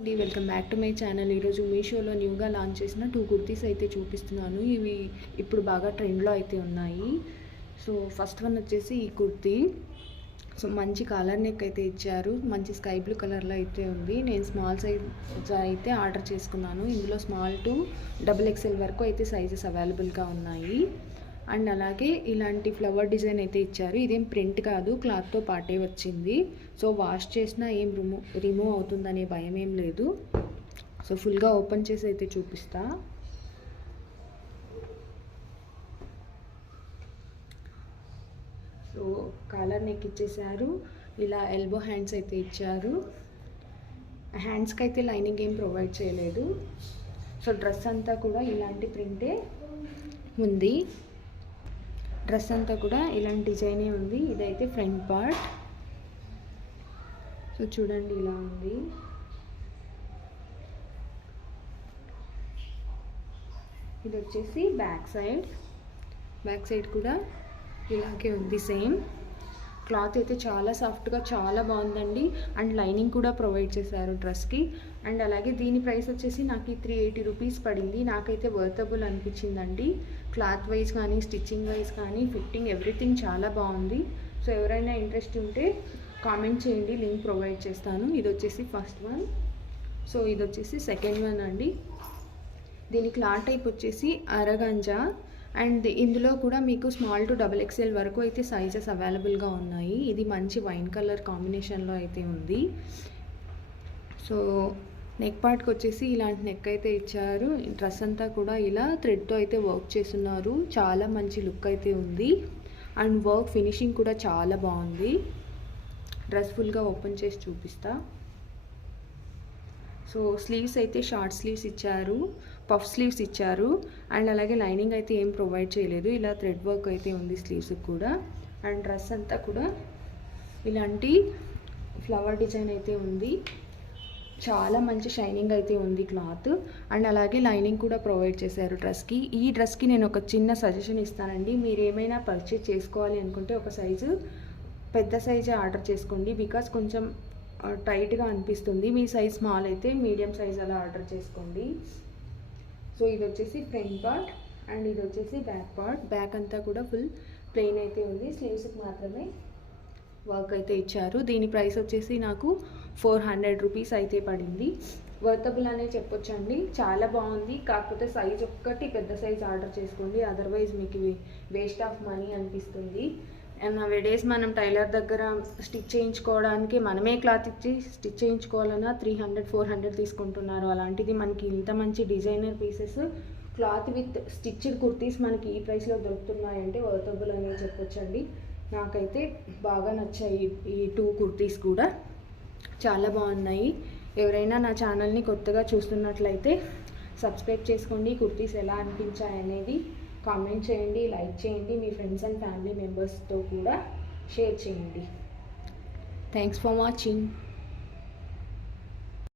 Welcome back to my channel. ఈరోజు మీషోలో న్యూగా లాంచ్ చేసిన 2 కుర్తీస్ అయితే చూపిస్తున్నాను. ఇవి ఇప్పుడు బాగా ట్రెండ్లో అయితే ఉన్నాయి. సో ఫస్ట్ వన్ వచ్చేసి ఈ కుర్తీ. సో మంచి కాలర్ నెక్ అయితే ఇచ్చారు, మంచి స్కై బ్లూ కలర్లో అయితే ఉంది. నేను స్మాల్ సైజ్ అయితే ఆర్డర్ చేసుకున్నాను. ఇందులో స్మాల్ టు XXL వరకు అయితే సైజెస్ అవైలబుల్గా ఉన్నాయి. అండ్ అలాగే ఇలాంటి ఫ్లవర్ డిజైన్ అయితే ఇచ్చారు. ఇదేం ప్రింట్ కాదు, క్లాత్తో పాటే వచ్చింది. సో వాష్ చేసినా ఏం రిమూవ్ అవుతుందనే భయం ఏం లేదు. సో ఫుల్గా ఓపెన్ చేసి అయితే చూపిస్తా. సో కాలర్ నెక్ ఇచ్చేసారు. ఇలా ఎల్బో హ్యాండ్స్ అయితే ఇచ్చారు. హ్యాండ్స్కి అయితే లైనింగ్ ఏం ప్రొవైడ్ చేయలేదు. సో డ్రెస్ అంతా కూడా ఇలాంటి ప్రింటే ఉంది. డ్రెస్ అంతా కూడా ఇలాంటి డిజైనే ఉంది. ఇదైతే ఫ్రంట్ పార్ట్. సో చూడండి ఇలా ఉంది. ఇది వచ్చేసి బ్యాక్ సైడ్ కూడా ఇలాగే ఉంది సేమ్. క్లాత్ అయితే చాలా సాఫ్ట్గా చాలా బాగుందండి. అండ్ లైనింగ్ కూడా ప్రొవైడ్ చేశారు డ్రెస్కి. అండ్ అలాగే దీని ప్రైస్ వచ్చేసి నాకు 380 రూపీస్ పడింది. నాకైతే వర్తబుల్ అనిపించిందండి. క్లాత్ వైజ్ కానీ, స్టిచ్చింగ్ వైజ్ కానీ, ఫిట్టింగ్ ఎవ్రీథింగ్ చాలా బాగుంది. సో ఎవరైనా ఇంట్రెస్ట్ ఉంటే కామెంట్ చేయండి, లింక్ ప్రొవైడ్ చేస్తాను. ఇది వచ్చేసి ఫస్ట్ వన్. సో ఇది వచ్చేసి సెకండ్ వన్ అండి. దీని క్లాత్ టైప్ వచ్చేసి అరగంజా. అండ్ ఇందులో కూడా మీకు స్మాల్ టు XXL వరకు అయితే సైజెస్ అవైలబుల్గా ఉన్నాయి. ఇది మంచి వైన్ కలర్ కాంబినేషన్లో అయితే ఉంది. సో నెక్ పార్ట్కి వచ్చేసి ఇలాంటి నెక్ అయితే ఇచ్చారు. డ్రెస్ అంతా కూడా ఇలా థ్రెడ్తో అయితే వర్క్ చేస్తున్నారు. చాలా మంచి లుక్ అయితే ఉంది. అండ్ వర్క్ ఫినిషింగ్ కూడా చాలా బాగుంది. డ్రెస్ ఫుల్గా ఓపెన్ చేసి చూపిస్తా. సో స్లీవ్స్ అయితే షార్ట్ స్లీవ్స్ ఇచ్చారు, పఫ్ స్లీవ్స్ ఇచ్చారు. అండ్ అలాగే లైనింగ్ అయితే ఏం ప్రొవైడ్ చేయలేదు. ఇలా థ్రెడ్ వర్క్ అయితే ఉంది స్లీవ్స్కి కూడా. అండ్ డ్రెస్ అంతా కూడా ఇలాంటి ఫ్లవర్ డిజైన్ అయితే ఉంది. చాలా మంచి షైనింగ్ అయితే ఉంది క్లాత్. అండ్ అలాగే లైనింగ్ కూడా ప్రొవైడ్ చేశారు డ్రెస్కి. ఈ డ్రెస్కి నేను ఒక చిన్న సజెషన్ ఇస్తానండి. మీరు ఏమైనా పర్చేజ్ చేసుకోవాలి అనుకుంటే ఒక సైజు పెద్ద సైజే ఆర్డర్ చేసుకోండి. బికాస్ కొంచెం టైట్గా అనిపిస్తుంది. మీ సైజ్ స్మాల్ అయితే మీడియం సైజ్ అలా ఆర్డర్ చేసుకోండి. సో ఇది వచ్చేసి ఫ్రంట్ పార్ట్ అండ్ ఇది వచ్చేసి బ్యాక్ పార్ట్. బ్యాక్ అంతా కూడా ఫుల్ ప్లెయిన్ అయితే ఉంది. స్లీవ్స్కి మాత్రమే వర్క్ అయితే ఇచ్చారు. దీని ప్రైస్ వచ్చేసి నాకు 400 రూపీస్ అయితే పడింది. వర్తబుల్ అనే చెప్పొచ్చండి. చాలా బాగుంది. కాకపోతే సైజ్ ఒక్కటి పెద్ద సైజ్ ఆర్డర్ చేసుకోండి, అదర్వైజ్ మీకు వేస్ట్ ఆఫ్ మనీ అనిపిస్తుంది. అండ్ నవేడేస్ మనం టైలర్ దగ్గర స్టిచ్ చేయించుకోవడానికి మనమే క్లాత్ ఇచ్చి స్టిచ్ చేయించుకోవాలన్నా 300-400 తీసుకుంటున్నారు. అలాంటిది మనకి ఇంత మంచి designer pieces cloth with stitched kurtis మనకి ఈ ప్రైస్లో దొరుకుతున్నాయంటే వర్తబుల్ అనే చెప్పొచ్చండి. నాకైతే బాగా నచ్చాయి ఈ 2 కుర్తీస్ కూడా చాలా బాగున్నాయి. ఎవరైనా నా ఛానల్ని కొత్తగా చూస్తున్నట్లయితే సబ్స్క్రైబ్ చేసుకోండి. కుర్తీస్ ఎలా అనిపించాయి అనేది కామెంట్ చేయండి, లైక్ చేయండి. మీ ఫ్రెండ్స్ అండ్ ఫ్యామిలీ మెంబర్స్తో కూడా షేర్ చేయండి. Thanks for watching.